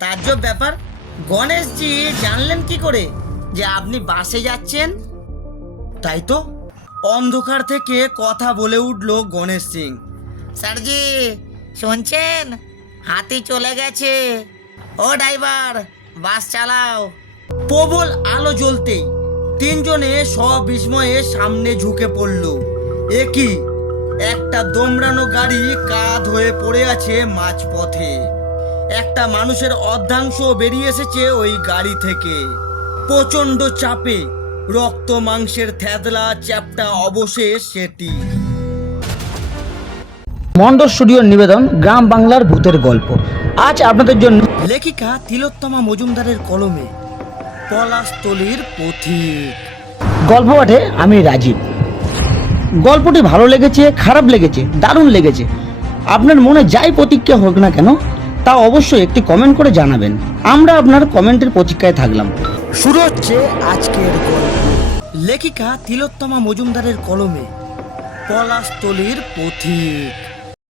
তাজ্জব ব্যাপার। গণেশজি জানলেন কি করে যে আপনি বাসে যাচ্ছেন? তাই তো? অন্ধকার থেকে কথা বলে উঠল গণেশ সিং। স্যারজি, শুনছেন? হাতি চলে গেছে। ও ড্রাইভার, বাস চালাও। প্রবল আলো জ্বলতেই তিনজনে সবিস্ময়ে সামনে ঝুঁকে পড়ল। এ কি? একটা দমড়ানো গাড়ি কাঁধ হয়ে পড়ে আছে মাঝপথে। একটা মানুষের অর্ধাংশ বেরিয়ে এসেছে ওই গাড়ি থেকে। প্রচণ্ড চাপে রক্ত মাংসের থ্যাদলা চ্যাপটা অবশেষ সেটি। মন্ড স্টুডিওর নিবেদন গ্রাম বাংলার ভূতের গল্প। আজ আপনাদের জন্য লেখিকা তিলোত্তমা মজুমদারের কলমে পলাশতলির পথিক। গল্প পাঠে আমি রাজীব। গল্পটি ভালো লেগেছে খারাপ লেগেছে দারুণ লেগেছে। আপনার মনে যাই প্রতিক্রিয়া হোক না কেন তা অবশ্যই একটি কমেন্ট করে জানাবেন। আমরা আপনার কমেন্টের প্রতীক্ষায় থাকলাম। শুরু হচ্ছে আজকের লেখিকা তিলোত্তমা মজুমদারের কলমে পলাশতলির পথিক।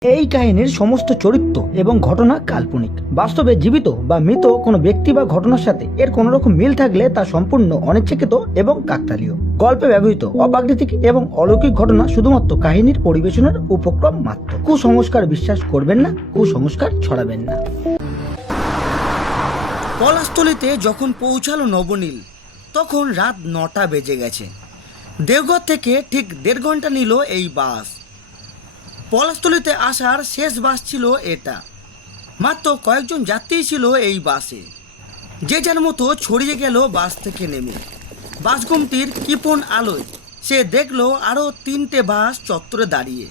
এই কাহিনীর সমস্ত চরিত্র এবং ঘটনা কাল্পনিক। বাস্তবে জীবিত বা মৃত কোনো ব্যক্তি বা ঘটনার সাথে এর কোনো রকম মিল থাকলে তা সম্পূর্ণ অনিচ্ছাকৃত এবং কাকতালীয়। গল্পে ব্যবহৃত অপ্রাকৃতিক এবং অলৌকিক ঘটনা শুধুমাত্র কাহিনীর পরিবেশনের উপক্রম মাত্র। কুসংস্কার বিশ্বাস করবেন না, কুসংস্কার ছড়াবেন না। পলাশতলিতে যখন পৌঁছালো নবনীল, তখন রাত নটা বেজে গেছে। দেওঘর থেকে ঠিক দেড় ঘণ্টা নিল এই বাস। পলাশতলিতে আসার শেষ বাস ছিল এটা। মাত্র কয়েকজন যাত্রী ছিল এই বাসে। যে যার মতো ছড়িয়ে গেল বাস থেকে নেমে। বাস বাসগুমটির কিপন আলোয় সে দেখল আরও তিনটে বাস চত্বরে দাঁড়িয়ে।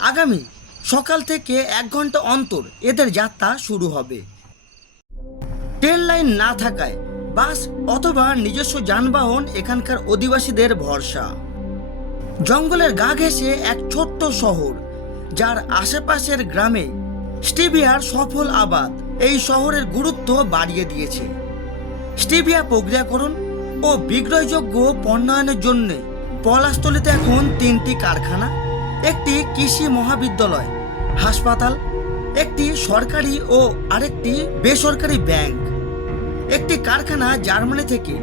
আগামী সকাল থেকে এক ঘণ্টা অন্তর এদের যাত্রা শুরু হবে। ট্রেন লাইন না থাকায় বাস অথবা নিজস্ব যানবাহন এখানকার অধিবাসীদের ভরসা। জঙ্গলের গা ঘেঁষে এক ছোট্ট শহর। যার আশেপাশের গ্রামে স্টিভিয়ার সফল আবাদ এই শহরের গুরুত্ব বাড়িয়ে দিয়েছে। স্টিভিয়া প্রক্রিয়াকরণ ও বিক্রয়যোগ্য পণ্যায়নের জন্য পলাশতলিতে এখন তিনটি কারখানা, একটি কৃষি মহাবিদ্যালয়, হাসপাতাল, একটি সরকারি ও আরেকটি বেসরকারি ব্যাংক। একটি কারখানা জার্মানি থেকে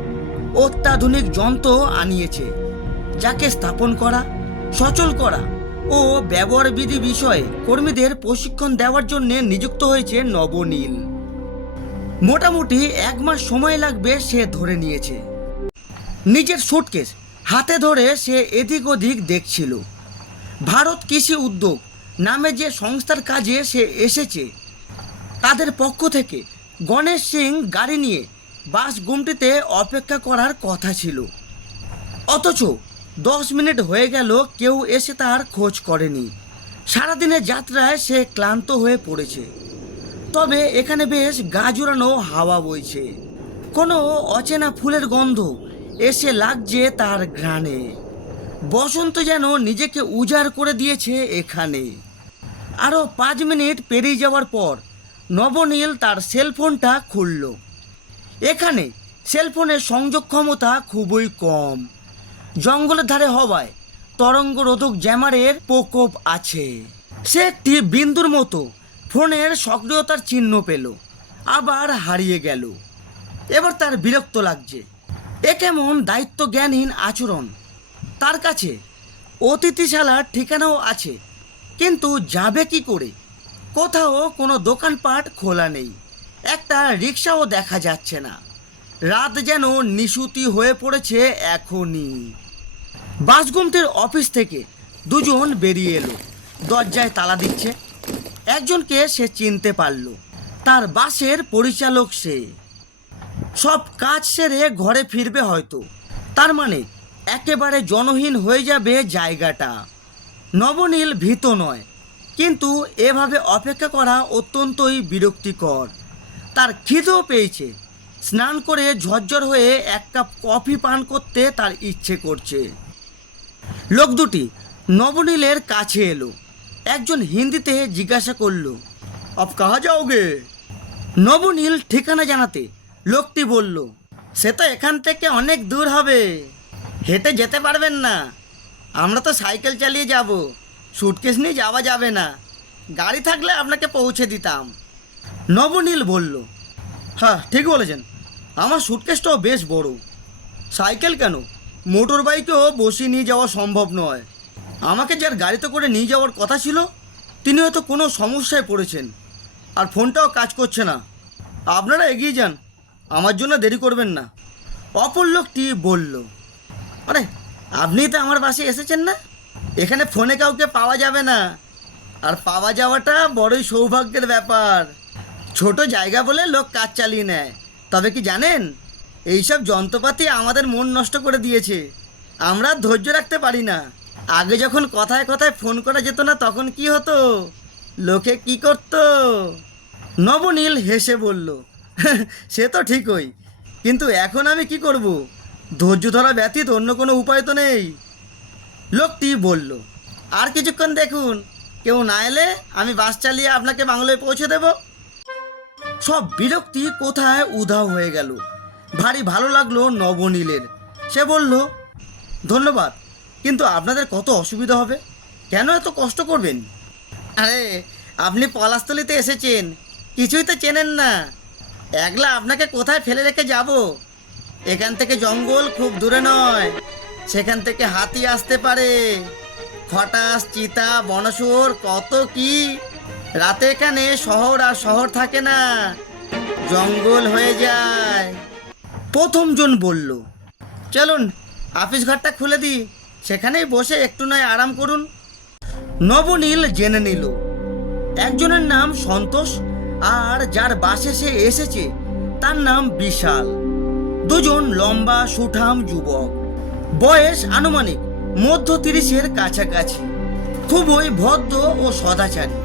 অত্যাধুনিক যন্ত্র আনিয়েছে, যাকে স্থাপন করা, সচল করা ও ব্যবহার বিধি বিষয়ে কর্মীদের প্রশিক্ষণ দেওয়ার জন্য নিযুক্ত হয়েছে নবনীল। মোটামুটি এক মাস সময় লাগবে সে ধরে নিয়েছে। নিজের সুটকেস হাতে ধরে সে এদিক ওদিক দেখছিল। ভারত কৃষি উদ্যোগ নামে যে সংস্থার কাজে সে এসেছে, তাদের পক্ষ থেকে গণেশ সিং গাড়ি নিয়ে বাস গুমটিতে অপেক্ষা করার কথা ছিল। অথচ দশ মিনিট হয়ে গেল, কেউ এসে তার খোঁজ করেনি। সারাদিনের যাত্রায় সে ক্লান্ত হয়ে পড়েছে। তবে এখানে বেশ গা জুড়ানো হাওয়া বইছে। কোনো অচেনা ফুলের গন্ধ এসে লাগছে তার ঘ্রাণে। বসন্ত যেন নিজেকে উজাড় করে দিয়েছে এখানে। আরও পাঁচ মিনিট পেরিয়ে যাওয়ার পর নবনীল তার সেলফোনটা খুলল। এখানে সেলফোনের সংযোগ ক্ষমতা খুবই কম। জঙ্গলের ধারে হওয়ায় তরঙ্গরোধক জ্যামারের প্রকোপ আছে। সে একটি বিন্দুর মতো ফোনের সক্রিয়তার চিহ্ন পেল, আবার হারিয়ে গেল। এবার তার বিরক্ত লাগছে। এ কেমন দায়িত্ব জ্ঞানহীন আচরণ। তার কাছে অতিথিশালার ঠিকানাও আছে, কিন্তু যাবে কি করে? কোথাও কোনো দোকানপাট খোলা নেই, একটা রিক্সাও দেখা যাচ্ছে না। রাত যেন নিশুতি হয়ে পড়েছে এখনই। বাসগুমটির অফিস থেকে দুজন বেরিয়ে এলো। দরজায় তালা দিচ্ছে। একজনকে সে চিনতে পারল। তার বাসের পরিচালক সে। সব কাজ সেরে ঘরে ফিরবে হয়তো। তার মানে একেবারে জনহীন হয়ে যাবে জায়গাটা। নবনীল ভীত নয়, কিন্তু এভাবে অপেক্ষা করা অত্যন্তই বিরক্তিকর। তার খিদেও পেয়েছে। স্নান করে ঝরঝর হয়ে এক কাপ কফি পান করতে তার ইচ্ছে করছে। লোক দুটি নবনীলের কাছে এলো। একজন হিন্দিতে জিজ্ঞাসা করল আপ কাহা যাওগে? নবনীল ঠিকানা জানাতে লোকটি বলল, সে তো এখান থেকে অনেক দূর হবে। হেঁটে যেতে পারবেন না। আমরা তো সাইকেল চালিয়ে যাব। সুটকেস নিয়ে যাওয়া যাবে না। গাড়ি থাকলে আপনাকে পৌঁছে দিতাম। নবনীল বলল হ্যাঁ ঠিক বলেছেন। আমার সুটকেসটাও বেশ বড়। সাইকেল কেন? মোটর বাইকেও বসিয়ে নিয়ে যাওয়া সম্ভব নয়। আমাকে যার গাড়িতে করে নিয়ে যাওয়ার কথা ছিল, তিনি হয়তো কোনো সমস্যায় পড়েছেন। আর ফোনটাও কাজ করছে না। আপনারা এগিয়ে যান, আমার জন্য দেরি করবেন না। অপর লোকটি বলল, আরে, আপনি তো আমার বাসে এসেছেন না? এখানে ফোনে কাউকে পাওয়া যাবে না। আর পাওয়া যাওয়াটা বড়ই সৌভাগ্যের ব্যাপার। ছোট জায়গা বলে লোক কাজ চালিয়ে নেয়। তবে কি জানেন এইসব যন্ত্রপাতি আমাদের মন নষ্ট করে দিয়েছে। আমরা ধৈর্য রাখতে পারি না। আগে যখন কথায় কথায় ফোন করা যেত না, তখন কি হতো? লোকে কি করতো? নবনীল হেসে বলল, সে তো ঠিকই, কিন্তু এখন আমি কি করব? ধৈর্য ধরা ব্যতীত অন্য কোনো উপায় তো নেই। লোকটি বলল, আর কিছুক্ষণ দেখুন, কেউ না এলে আমি বাস চালিয়ে আপনাকে বাংলায় পৌঁছে দেব। সব বিরক্তি কোথায় উধাও হয়ে গেল। ভারী ভালো লাগল নবনীলের। সে বলল, ধন্যবাদ, কিন্তু আপনাদের কত অসুবিধা হবে? কেন এত কষ্ট করবেন? আরে, আপনি পলাশতলিতে এসেছেন, কিছুই তো চেনেন না। একলা আপনাকে কোথায় ফেলে রেখে যাব? এখান থেকে জঙ্গল খুব দূরে নয়, সেখান থেকে হাতি আসতে পারে। খটাস, চিতা বনশুয়োর কত কি? রাতে এখানে শহর আর শহর থাকে না, জঙ্গল হয়ে যায়। প্রথমজন বলল, চলুন, অফিস ঘরটা খুলে দিই। সেখানেই বসে একটু নয় আরাম করুন। নবনীল জেনে নিল, একজনের নাম সন্তোষ আর যার বাসে সে এসেছে, তার নাম বিশাল। দুজন লম্বা, সুঠাম যুবক। বয়স আনুমানিক মধ্য তিরিশের কাছাকাছি। খুবই ভদ্র ও সদাচারী।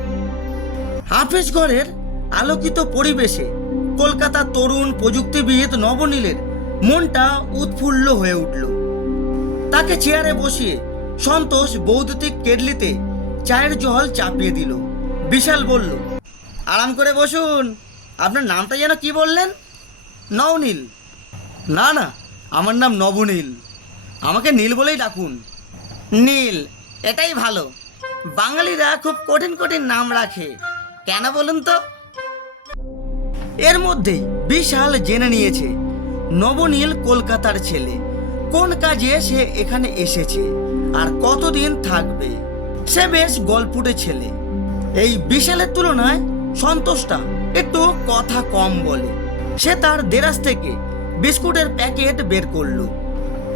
হাফেজ ঘরের আলোকিত পরিবেশে কলকাতার তরুণ প্রযুক্তিবিদ নবনীলের মনটা উৎফুল্ল হয়ে উঠল। তাকে চেয়ারে বসিয়ে সন্তোষ বৈদ্যুতিক কেটলিতে চায়ের জল চাপিয়ে দিল। বিশাল বলল, আরাম করে বসুন। আপনার নামটা যেন কি বললেন? নবনীল। না না, আমার নাম নবনীল। আমাকে নীল বলেই ডাকুন। নীল, এটাই ভালো। বাঙালিরা খুব কঠিন কঠিন নাম রাখে। কেন বলুন তো? এর মধ্যেই বিশাল জেনে নিয়েছে, নবনীল কলকাতার ছেলে, কোন কাজে সে এখানে এসেছে আর কতদিন থাকবে? সে বেশ গল্পুটে ছেলে। এই বিশালের তুলনায় সন্তোষটা একটু কথা কম বলে। সে তার দেরাজ থেকে বিস্কুটের প্যাকেট বের করল,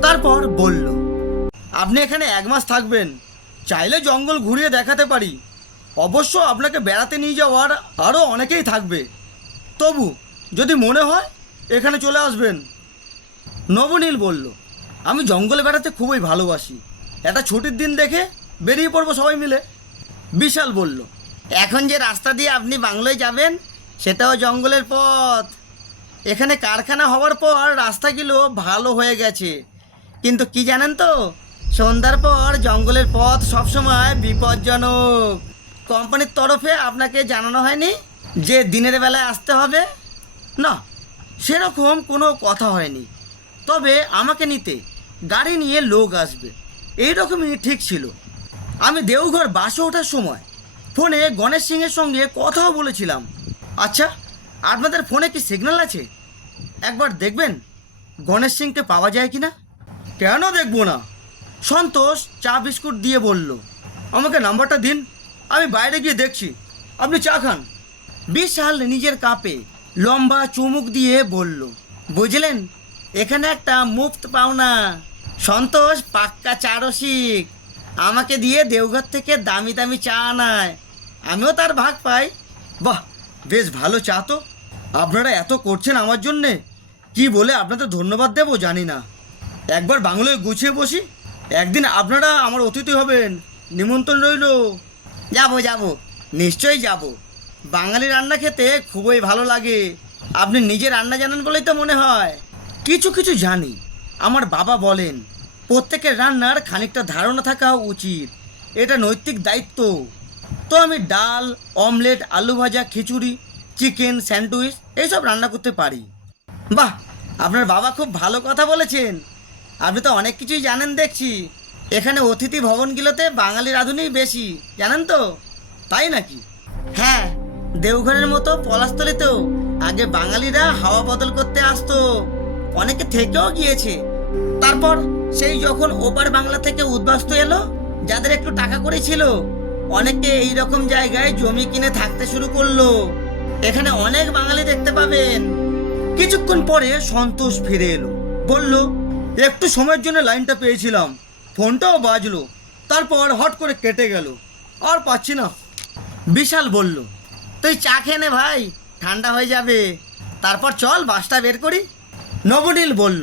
তারপর বলল, আপনি এখানে এক মাস থাকবেন, চাইলে জঙ্গল ঘুরিয়ে দেখাতে পারি। অবশ্য আপনাকে বেড়াতে নিয়ে যাওয়ার আরও অনেকেই থাকবে। তবু যদি মনে হয়, এখানে চলে আসবেন। নবনীল বলল, আমি জঙ্গলে বেড়াতে খুবই ভালোবাসি। একটা ছুটির দিন দেখে বেরিয়ে পড়ব সবাই মিলে। বিশাল বলল, এখন যে রাস্তা দিয়ে আপনি বাংলোয় যাবেন, সেটাও জঙ্গলের পথ। এখানে কারখানা হওয়ার পর রাস্তাগুলো ভালো হয়ে গেছে। কিন্তু কি জানেন তো, সন্ধ্যার পর জঙ্গলের পথ সবসময় বিপজ্জনক। কোম্পানির তরফে আপনাকে জানানো হয়নি? যে দিনের বেলায় আসতে হবে, না, সেরকম কোনো কথা হয়নি। তবে আমাকে নিতে গাড়ি নিয়ে লোক আসবে। এই রকমই ঠিক ছিল। আমি দেওঘর বাসে ওঠার সময় ফোনে গণেশ সিংয়ের সঙ্গে কথাও বলেছিলাম। আচ্ছা আপনাদের ফোনে কি সিগন্যাল আছে? একবার দেখবেন, গণেশ সিংকে পাওয়া যায় কি না কেন দেখব না? সন্তোষ চা বিস্কুট দিয়ে বলল, আমাকে নাম্বারটা দিন, আমি বাইরে গিয়ে দেখছি। আপনি চা খান। বিশাল নিজের কাপে লম্বা চুমুক দিয়ে বলল, বুঝলেন, এখানে একটা মুফত পাওনা। সন্তোষ, পাক্কা চা রসিক আমাকে দিয়ে দেওঘর থেকে দামি দামি চা আনায়। আমিও তার ভাগ পাই। বাহ, বেশ ভালো চা তো। আপনারা এত করছেন আমার জন্যে। কি বলে আপনাদের ধন্যবাদ দেবো জানি না। একবার বাংলোয় গুছিয়ে বসি। একদিন আপনারা আমার অতিথি হবেন। নিমন্ত্রণ রইল। যাব যাব। নিশ্চয়ই যাব। বাঙালি রান্না খেতে খুবই ভালো লাগে। আপনি নিজে রান্না জানেন বলেই তো মনে হয়। কিছু কিছু জানি। আমার বাবা বলেন, প্রত্যেকের রান্নার খানিকটা ধারণা থাকা উচিত। এটা নৈতিক দায়িত্ব। তো আমি ডাল, অমলেট, আলু ভাজা, খিচুড়ি, চিকেন, স্যান্ডউইচ এইসব রান্না করতে পারি। বাহ, আপনার বাবা খুব ভালো কথা বলেছেন। আপনি তো অনেক কিছুই জানেন দেখছি। এখানে অতিথি ভবনগুলোতে বাঙালি রাঁধুনি বেশি, জানেন তো? তাই নাকি? হ্যাঁ দেওঘরের মতো পলাশতলিতেও আগে বাঙালিরা হাওয়া বদল করতে আসতো। অনেকে থেকেও গিয়েছে। তারপর সেই যখন ওপার বাংলা থেকে উদ্বাস্ত এলো, যাদের একটু টাকা করে ছিল, অনেকে এই রকম জায়গায় জমি কিনে থাকতে শুরু করল। এখানে অনেক বাঙালি দেখতে পাবেন। কিছুক্ষণ পরে সন্তোষ ফিরে এলো। বলল, একটু সময়ের জন্য লাইনটা পেয়েছিলাম। ফোনটাও বাজলো। তারপর হট করে কেটে গেল। আর পাচ্ছি না। বিশাল বলল তুই চা খেয়ে নে ভাই, ঠান্ডা হয়ে যাবে। তারপর চল বাসটা বের করি। নবনীল বলল,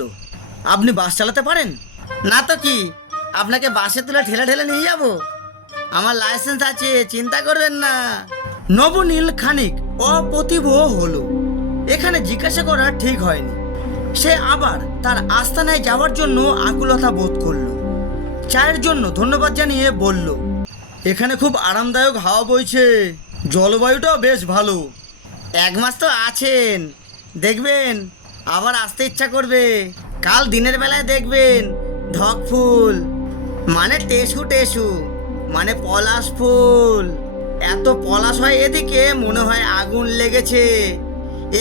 আপনি বাস চালাতে পারেন? না তো কি, আপনাকে বাসে তুলে ঠেলে ঠেলে নিয়ে যাব। আমার লাইসেন্স আছে, চিন্তা করবেন না। নবনীল খানিক অপ্রতিভ হলো। এখানে জিজ্ঞাসা করা ঠিক হয়নি। সে আবার তার আস্তানায় যাওয়ার জন্য আকুলতা বোধ করল। চায়ের জন্য ধন্যবাদ জানিয়ে বলল, এখানে খুব আরামদায়ক হাওয়া বইছে। জলবায়ুটাও বেশ ভালো। এক মাস তো আছেন। দেখবেন, আবার আসতে ইচ্ছা করবে। কাল দিনের বেলায় দেখবেন, ধক ফুল। মানে টেসু টেসু মানে পলাশ ফুল। এত পলাশ হয় এদিকে, মনে হয় আগুন লেগেছে।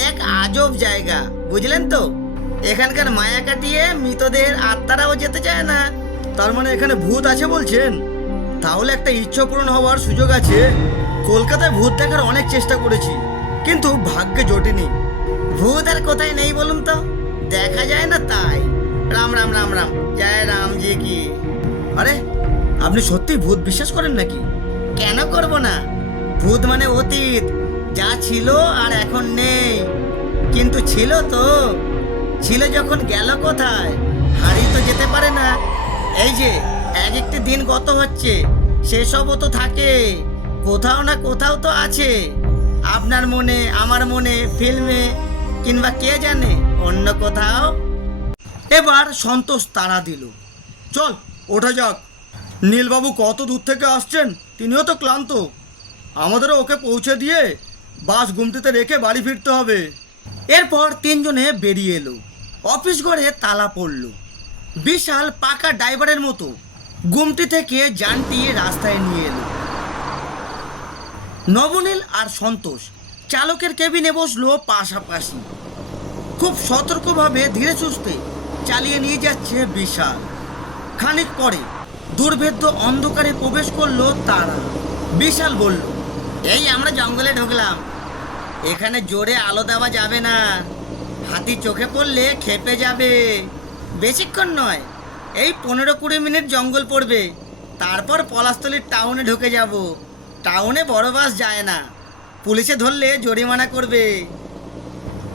এক আজব জায়গা, বুঝলেন তো? এখানকার মায়া কাটিয়ে মৃতদের আত্মারাও যেতে চায় না। তার মানে এখানে ভূত আছে বলছেন? তাহলে একটা ইচ্ছা পূরণ হওয়ার সুযোগ আছে। কলকাতায় ভূত দেখার অনেক চেষ্টা করেছি, কিন্তু ভাগ্যে জোটেনি। ভূত আর কোথায় নেই বলুন তো? দেখা যায় না তাই। রাম রাম রাম রাম। জয় রাম জি কি। আরে, আপনি সত্যি ভূত বিশ্বাস করেন নাকি? কেন করব না? ভূত মানে অতীত, যা ছিল আর এখন নেই। কিন্তু ছিল তো। ছিল যখন গেল কোথায়? হারিয়ে তো যেতে পারে না। এই যে এক একটি দিন গত হচ্ছে, সেসবও তো থাকে। কোথাও না কোথাও তো আছে। আপনার মনে, আমার মনে, ফিল্মে কিংবা কে জানে অন্য কোথাও? এবার সন্তোষ তাড়া দিল। চল, ওঠা যাক। নীলবাবু কত দূর থেকে আসছেন? তিনিও তো ক্লান্ত। আমাদেরও ওকে পৌঁছে দিয়ে বাস গুমটিতে রেখে বাড়ি ফিরতে হবে। এরপর তিনজনে বেরিয়ে এলো। অফিস ঘরে তালা পড়ল। বিশাল পাকা ড্রাইভারের মতো গুমটি থেকে যানটি রাস্তায় নিয়ে এলো। নবনীল আর সন্তোষ। চালকের কেবিনে বসল পাশাপাশি। খুব সতর্কভাবে ধীরে সুস্থে চালিয়ে নিয়ে যাচ্ছে বিশাল। খানিক পরে দুর্ভেদ্য অন্ধকারে প্রবেশ করল তারা। বিশাল বলল, এই আমরা জঙ্গলে ঢুকলাম। এখানে জোরে আলো দেওয়া যাবে না। হাতি চোখে পড়লে খেপে যাবে। বেশিক্ষণ নয়, এই পনেরো কুড়ি মিনিট জঙ্গল পড়বে। তারপর পলাশতলির টাউনে ঢুকে যাব। টাউনে বড় বাস যায় না। পুলিশে ধরলে জরিমানা করবে।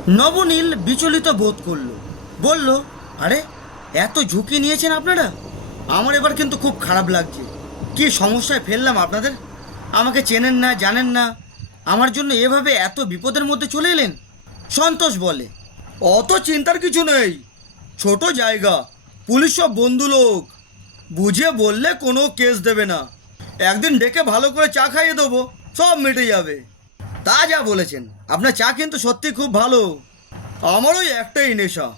নবনীল বিচলিত বোধ করল। বলল, আরে, এত ঝুঁকি নিয়েছেন আপনারা? আমার এবার কিন্তু খুব খারাপ লাগছে। কি সমস্যায় ফেললাম আপনাদের? আমাকে চেনেন না, জানেন না। আমার জন্য এভাবে এত বিপদের মধ্যে চলে এলেন? সন্তোষ বলে, অত চিন্তার কিছু নেই। ছোট জায়গা, পুলিশ সব বন্ধু লোক বুঝে বললে কোনো কেস দেবে না। একদিন ডেকে ভালো করে চা খাইয়ে দেবো, সব মিটে যাবে। তা যা বলেছেন, আপনার চা কিন্তু সত্যি খুব ভালো। আমারও একটাই নেশা।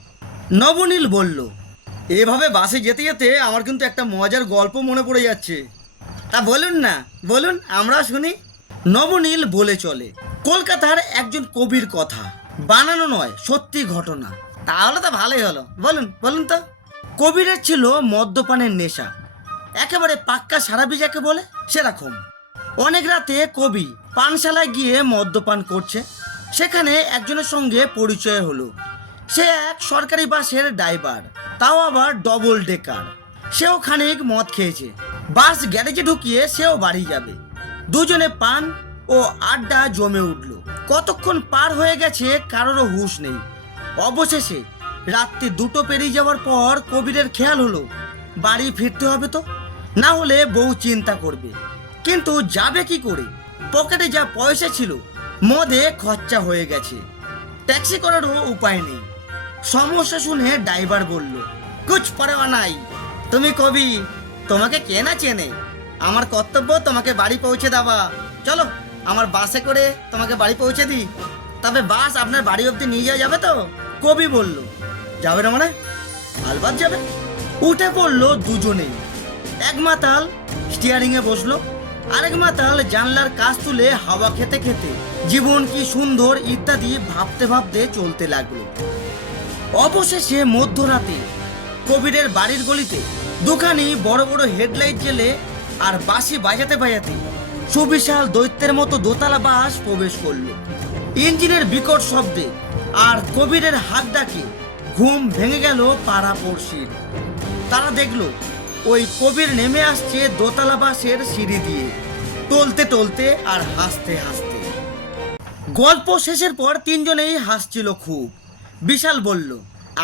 নবনীল বলল, এভাবে বাসে যেতে যেতে আমার কিন্তু একটা মজার গল্প মনে পড়ে যাচ্ছে। তা বলুন না, বলুন, আমরা শুনি। নবনীল বলে চলে, কলকাতার একজন কবির কথা, বানানো নয়, সত্যি ঘটনা। তাহলে তো ভালোই হলো। বলুন বলুন তো। কবিরের ছিল মদ্যপানের নেশা। একেবারে পাক্কা সারাবি যাকে বলে? সেরকম। অনেক রাতে কবি পানশালায় গিয়ে মদ্যপান করছে। সেখানে একজনের সঙ্গে পরিচয় হলো। সে এক সরকারি বাসের ড্রাইভার, তাও আবার ডবল ডেকার সেও খানিক মদ খেয়েছে। বাস গ্যারেজে ঢুকিয়ে সেও বাড়ি যাবে। দুজনে পান ও আড্ডা জমে উঠল। কতক্ষণ পার হয়ে গেছে কারোরও হুঁশ নেই। অবশেষে রাত্রি দুটো পেরিয়ে যাওয়ার পর কবিরের খেয়াল হলো, বাড়ি ফিরতে হবে তো? না হলে বউ চিন্তা করবে। কিন্তু যাবে কি করে? পকেটে যা পয়সা ছিল, মদে খরচা হয়ে গেছে। ট্যাক্সি করারও উপায় নেই। সমস্যা শুনে ড্রাইভার বলল, কুছ পরোয়া নাই। তুমি কবি, তোমাকে কে না চেনে? আমার কর্তব্য তোমাকে বাড়ি পৌঁছে দেওয়া। চলো, আমার বাসে করে তোমাকে বাড়ি পৌঁছে দিই। তবে বাস আপনার বাড়ি অবধি নিয়ে যাওয়া যাবে তো? কবি বলল, যাবে না মানে? আলবাদ যাবে? উঠে পড়ল দুজনেই। এক মাতাল স্টিয়ারিংয়ে বসল, আরেক মাতাল জানলার কাজ তুলে হাওয়া খেতে খেতে জীবন কি সুন্দর ইত্যাদি ভাবতে ভাবতে চলতে লাগল। অবশেষে মধ্যরাতে কবিরের বাড়ির গলিতে দুখানি বড় বড় হেডলাইট জেলে আর বাঁশি বাজাতে বাজাতে সুবিশাল দৈত্যের মতো দোতলা বাস প্রবেশ করল। ইঞ্জিনের বিকট শব্দে আর কবিরের হাত ডাকে ঘুম ভেঙে গেল পাড়া পড়শির তারা দেখল ওই কবির নেমে আসছে দোতলা বাসের সিঁড়ি দিয়ে। টলতে টলতে আর হাসতে হাসতে। গল্প শেষের পর তিনজনেই হাসছিল খুব। বিশাল বলল,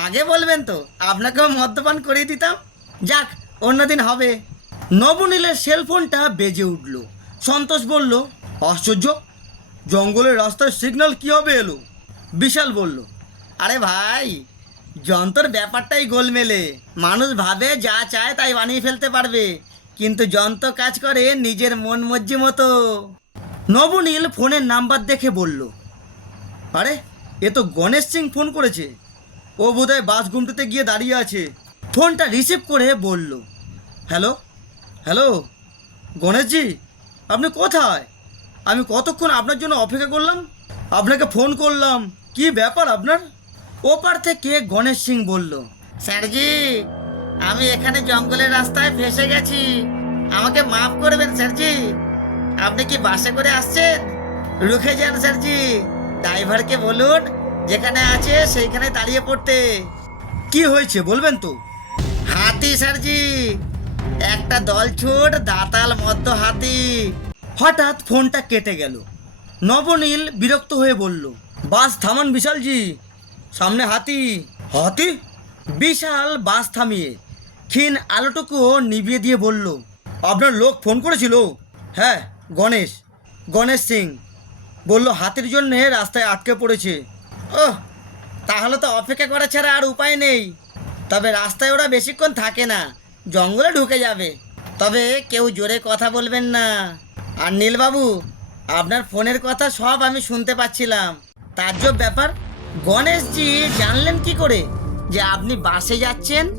আগে বলবেন তো, আপনাকেও মদ্যপান করিয়ে দিতাম। যাক, অন্যদিন হবে। নবনীলের সেলফোনটা বেজে উঠল। সন্তোষ বলল, আশ্চর্য, জঙ্গলের রাস্তায় সিগন্যাল কি হবে এলো? বিশাল বলল, আরে ভাই যন্ত্রের ব্যাপারটাই গোলমেলে। মানুষ ভাবে, যা চায় তাই বানিয়ে ফেলতে পারবে। কিন্তু যন্ত্র কাজ করে নিজের মন মর্জি মতো। নবনীল ফোনের নাম্বার দেখে বলল, আরে, এ তো গণেশ সিং ফোন করেছে। ও বোধহয় বাস ঘুমটুতে গিয়ে দাঁড়িয়ে আছে। ফোনটা রিসিভ করে বলল, হ্যালো হ্যালো, গণেশজি, আপনি কোথায়? আমি কতক্ষণ আপনার জন্য অপেক্ষা করলাম? আপনাকে ফোন করলাম। কি ব্যাপার আপনার? ওপার থেকে গণেশ সিং বলল, স্যারজি, আমি এখানে জঙ্গলের রাস্তায় ফেসে গেছি। আমাকে মাফ করবেন, স্যারজি। আপনি কি বাসে করে আসছেন? রুখে যান, স্যারজি। ড্রাইভারকে বলুন, যেখানে আছে সেইখানে দাঁড়িয়ে পড়তে। কি হয়েছে, বলবেন তো? হাতি, স্যারজি। একটা দল ছুট দাতাল মদ্য হাতি। হঠাৎ ফোনটা কেটে গেল। নবনীল বিরক্ত হয়ে বলল, বাস থামান, বিশালজি। সামনে হাতি। হাতি? বিশাল বাস থামিয়ে ক্ষীণ আলোটুকু নিভিয়ে দিয়ে বলল, আপনার লোক ফোন করেছিল? হ্যাঁ গণেশ গণেশ সিং। বলল, হাতির জন্যে রাস্তায় আটকে পড়েছে। ও তাহলে তো অপেক্ষা করা ছাড়া আর উপায় নেই। তবে রাস্তায় ওরা বেশিক্ষণ থাকে না, জঙ্গলে ঢুকে যাবে। তবে কেউ জোরে কথা বলবেন না। আর নীলবাবু, আপনার ফোনের কথা সব আমি শুনতে পাচ্ছিলাম। তাজ্জব ব্যাপার? গণেশজি জানলেন কি করে যে আপনি বাসে যাচ্ছেন?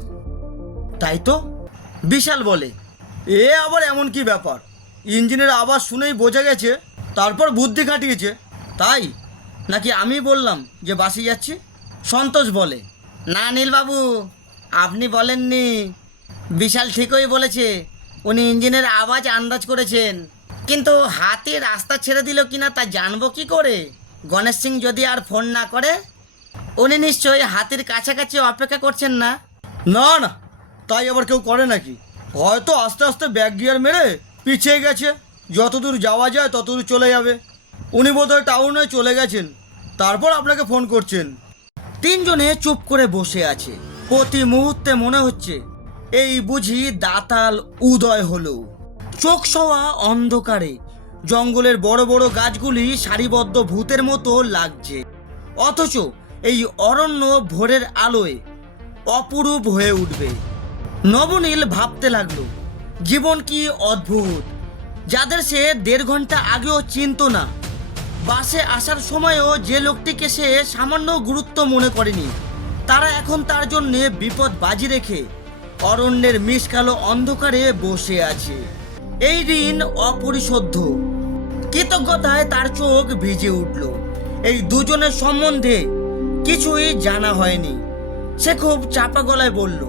তাই তো? বিশাল বলে। এ আবার এমন কি ব্যাপার? ইঞ্জিনের আওয়াজ শুনেই বোঝা গেছে, তারপর বুদ্ধি খাটিয়েছে। তাই? নাকি আমি বললাম যে বাসে যাচ্ছি? সন্তোষ বলে। না নীলবাবু, আপনি বলেননি। বিশাল ঠিকই বলেছে, উনি ইঞ্জিনের আওয়াজ আন্দাজ করেছেন। কিন্তু হাতে রাস্তা ছেড়ে দিল কিনা তা জানব কি করে? গণেশ সিং যদি আর ফোন না করে উনি নিশ্চয়ই হাতির কাছাকাছি অপেক্ষা করছেন না। না না তাই আবার কেউ করে নাকি? হয়তো আস্তে আস্তে ব্যাক গিয়ার মেরে পিছিয়ে গেছে। যতদূর যাওয়া যায় ততদূর চলে যাবে। উনি বোধহয় টাউনে চলে গেছেন। তারপর আপনাকে ফোন করছেন। তিনজনে চুপ করে বসে আছে। প্রতি মুহূর্তে মনে হচ্ছে এই বুঝি দাতাল উদয় হলো। চোখ সওয়া অন্ধকারে জঙ্গলের বড় বড় গাছগুলি সারিবদ্ধ ভূতের মতো লাগছে। অথচ এই অরণ্য ভোরের আলোয় অপরূপ হয়ে উঠবে। নবনীল ভাবতে লাগল, জীবন কি অদ্ভুত। যাদের সে দেড় ঘণ্টা আগেও চিনত না, বাসে আসার সময়ও যে লোকটিকে সে সামান্য গুরুত্ব মনে করেনি, তারা এখন তার জন্যে বিপদ বাজি রেখে অরণ্যের মিশকালো অন্ধকারে বসে আছে। এই ঋণ অপরিশোধ্য। কৃতজ্ঞতায় তার চোখ ভিজে উঠল। এই দুজনের সম্বন্ধে কিছুই জানা হয়নি। সে খুব চাপা গলায় বলল,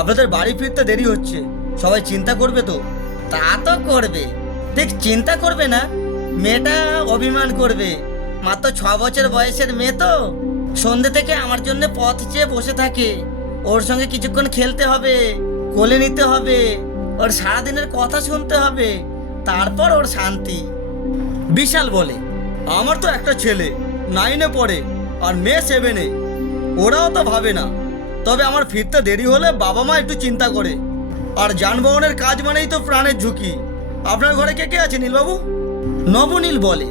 আপনাদের বাড়ি ফিরতে দেরি হচ্ছে। সবাই চিন্তা করবে তো? তা তো করবে। দেখ, চিন্তা করবে না। মেয়েটা অভিমান করবে। মাত্র ছ বছর বয়সের মেয়ে তো। সন্ধে থেকে আমার জন্য পথ চেয়ে বসে থাকে। ওর সঙ্গে কিছুক্ষণ খেলতে হবে, কোলে নিতে হবে, ওর সারাদিনের কথা শুনতে হবে, তারপর ওর শান্তি। বিশাল বলে। আমার তো একটা ছেলে নাইনে পড়ে আর মেয়ে সেভেনে ওরাও তো ভাবে না। তবে আমার ফিরতে দেরি হলে বাবা মা একটু চিন্তা করে। আর যানবাহনের কাজ মানেই তো প্রাণের ঝুঁকি। আপনার ঘরে কে কে আছে নীলবাবু? নবনীল বলে।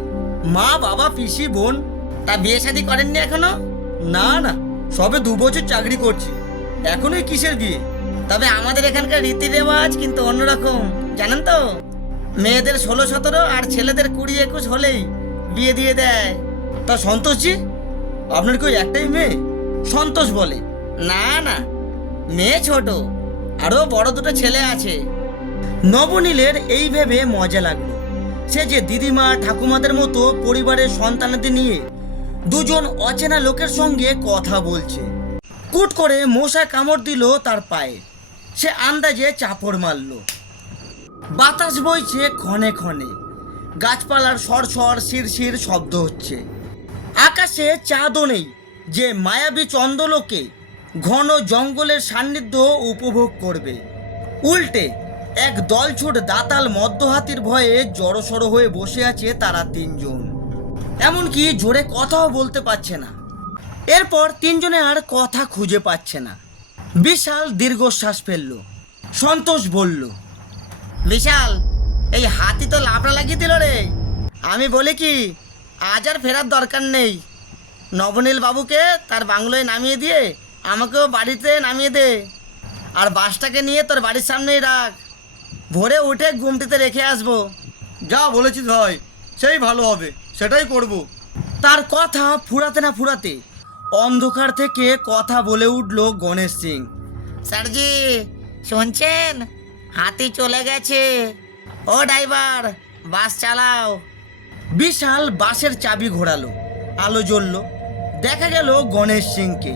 মা বাবা পিসি বোন। তা বিয়ে শাদী করেননি এখনও? না না সবে দু বছর চাকরি করছি। এখনোই কিসের বিয়ে? তবে আমাদের এখানকার রীতি রেওয়াজ কিন্তু অন্যরকম জানেন তো? মেয়েদের ষোলো, সতেরো আর ছেলেদের কুড়ি, একুশ হলেই বিয়ে দিয়ে দেয়। তা সন্তোষজি, আপনার কি একটাই মেয়ে? সন্তোষ বলে। না না, মেয়ে ছোট আরও বড় দুটো ছেলে আছে। নবনীলের এই ভেবে মজা লাগল। সে যে দিদিমা, ঠাকুমাদের মতো পরিবারের সন্তানাদের নিয়ে দুজন অচেনা লোকের সঙ্গে কথা বলছে। কুট করে মশা কামড় দিল তার পায়ে। সে আন্দাজে চাপড় মারল। বাতাস বইছে ক্ষণে ক্ষণে। গাছপালার সরসর শিরশির শব্দ হচ্ছে। আকাশে চাঁদও নেই যে মায়াবী চন্দ্রলোকে ঘন জঙ্গলের সান্নিধ্য উপভোগ করবে। উল্টে এক দলছুট দাতাল মদ্যহাতির ভয়ে জড়সড় হয়ে বসে আছে তারা তিনজন। এমনকি জোরে কথাও বলতে পারছে না। এরপর তিনজনে আর কথা খুঁজে পাচ্ছে না। বিশাল দীর্ঘশ্বাস ফেলল। সন্তোষ বলল বিশাল এই হাতি তো লাফড়া লাগিয়ে দিল রে। আমি বলি কি আজ আর ফেরার দরকার নেই। নবনীল বাবুকে তার বাংলোয় নামিয়ে দিয়ে আমাকেও বাড়িতে নামিয়ে দে। আর বাসটাকে নিয়ে তোর বাড়ির সামনেই রাখ। ভোরে উঠে গুমটিতে রেখে আসব। যা বলেছিস ভাই সেই ভালো হবে সেটাই করব। তার কথা ফুরাতে না ফুরাতে অন্ধকার থেকে কথা বলে উঠল গণেশ সিং। স্যারজি শুনছেন? হাতি চলে গেছে। ও ড্রাইভার বাস চালাও। বিশাল বাসের চাবি ঘোরালো আলো জ্বলল। দেখা গেল গণেশ সিংকে।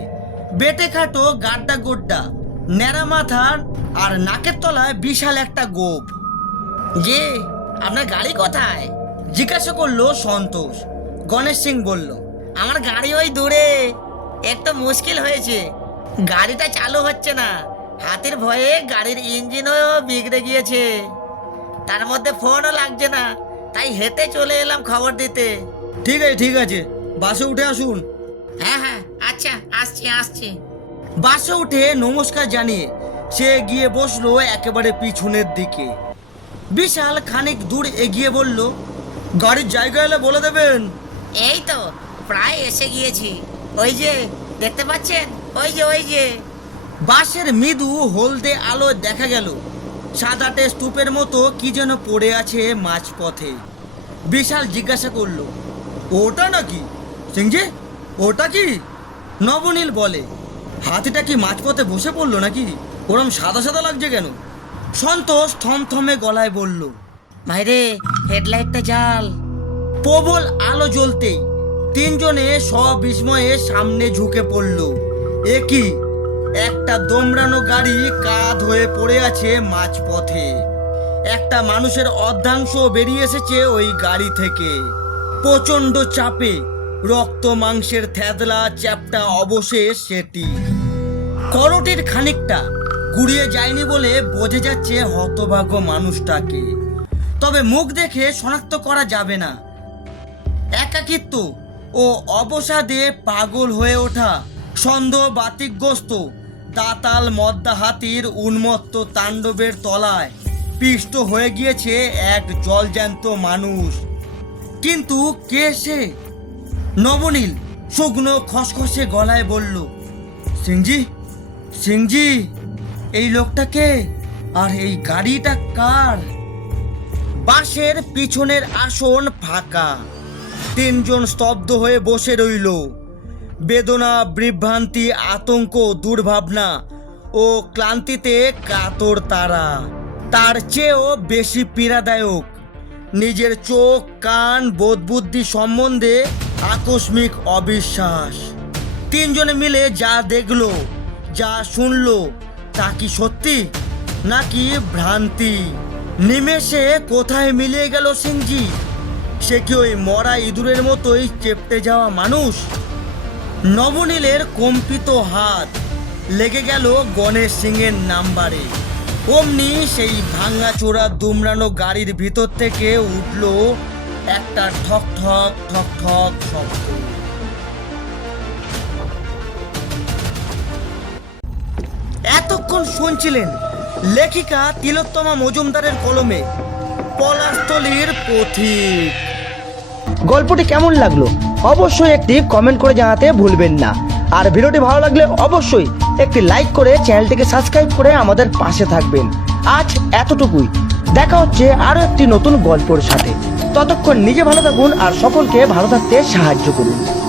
বেটে খাটো গাড্ডা গোড্ডা ন্যাড়া মাথার আর নাকের তলায় বিশাল একটা গোপ। জি আপনার গাড়ি কোথায়? জিজ্ঞাসা করল সন্তোষ। গণেশ সিং বলল আমার গাড়ি ওই দূরে। একটু মুশকিল হয়েছে। গাড়িটা চালু হচ্ছে না। হাতির ভয়ে গাড়ির ইঞ্জিনও বিগড়ে গিয়েছে। তার মধ্যে ফোনও লাগছে না তাই হেঁটে চলে এলাম খবর দিতে। ঠিক আছে ঠিক আছে। বাসে উঠে আসুন। হ্যাঁ হ্যাঁ আচ্ছা আসছি আসছি। বাসে উঠে নমস্কার জানিয়ে সে গিয়ে বসল একেবারে পিছনের দিকে। বিশাল খানিক দূর এগিয়ে বলল গাড়ির জায়গা এলে বলে দেবেন? এই তো প্রায় এসে গিয়েছি। ওই যে দেখতে পাচ্ছেন? ওই যে ওই যে। বাসের মৃদু হলদে আলো দেখা গেল। সাদাটে স্তূপের মতো কি যেন পড়ে আছে মাঝপথে। বিশাল জিজ্ঞাসা করল ওটা নাকি? সিংজি ওটা কি? নবনীল বলে হাতিটা কি মাঝপথে বসে পড়ল নাকি? ওরম সাদা সাদা লাগছে কেন? সন্তোষ থমথমে গলায় বলল ভাইরে হেডলাইটটা জাল প্রবল আলো জ্বলতেই তিনজনে সবিস্ময়ে সামনে ঝুঁকে পড়ল। এ কি? একটা দমড়ানো গাড়ি কাঁধ হয়ে পড়ে আছে মাঝপথে। একটা মানুষের অর্ধাংশ বেরিয়ে এসেছে ওই গাড়ি থেকে। প্রচণ্ড চাপে রক্ত মাংসের থ্যাদলা চ্যাপটা অবশেষ সেটি। করটির খানিকটা গুড়িয়ে যায়নি বলে বোঝা যাচ্ছে হতভাগ্য মানুষটাকে। তবে মুখ দেখে শনাক্ত করা যাবে না। একাকিত্ব ও অবসাদে পাগল হয়ে ওঠা সন্দেহ বাতিকগ্রস্ত। দাতাল মদ্দা হাতির উন্মত্ত তাণ্ডবের তলায় পিষ্ট হয়ে গিয়েছে এক জলজ্যান্ত মানুষ। কিন্তু কে সে? নবনীল শুকনো খসখসে গলায় বলল, সিংজি সিংজি, এই লোকটাকে আর এই গাড়িটা কার? বাসের পিছনের আসন ফাঁকা। তিনজন স্তব্ধ হয়ে বসে রইল। বেদনা, বিভ্রান্তি, আতঙ্ক, দুর্ভাবনা ও ক্লান্তিতে কাতর তারা। তার চেয়েও বেশি পীড়াদায়ক নিজের চোখ, কান, বোধবুদ্ধি সম্বন্ধে আকস্মিক অবিশ্বাস। তিনজনে মিলে যা দেখল, যা শুনলো, তা কি সত্যি নাকি ভ্রান্তি? নিমেষে কোথায় মিলিয়ে গেল সিংজি? সে কি ওই মরা ইঁদুরের মতোই চেপটে যাওয়া মানুষ? নবনীলের কম্পিত হাত। লেগে গেল গণেশ সিংয়ের নাম্বারে। অমনি সেই ভাঙাচোরা দুমড়ানো গাড়ির ভিতর থেকে উঠল একটা ঠক ঠক ঠক ঠক শব্দ। এতক্ষণ শুনছিলেন লেখিকা তিলোত্তমা মজুমদারের কলমে পলাশতলির পথিক। গল্পটি কেমন লাগল? অবশ্যই একটি কমেন্ট করে জানাতে ভুলবেন না। আর ভিডিওটি ভালো লাগলে অবশ্যই একটি লাইক করে চ্যানেলটিকে সাবস্ক্রাইব করে আমাদের পাশে থাকবেন। আজ এতটুকুই। দেখা হচ্ছে আরও একটি নতুন গল্পের সাথে। ততক্ষণ নিজে ভালো থাকুন আর সকলকে ভালো থাকতে সাহায্য করুন।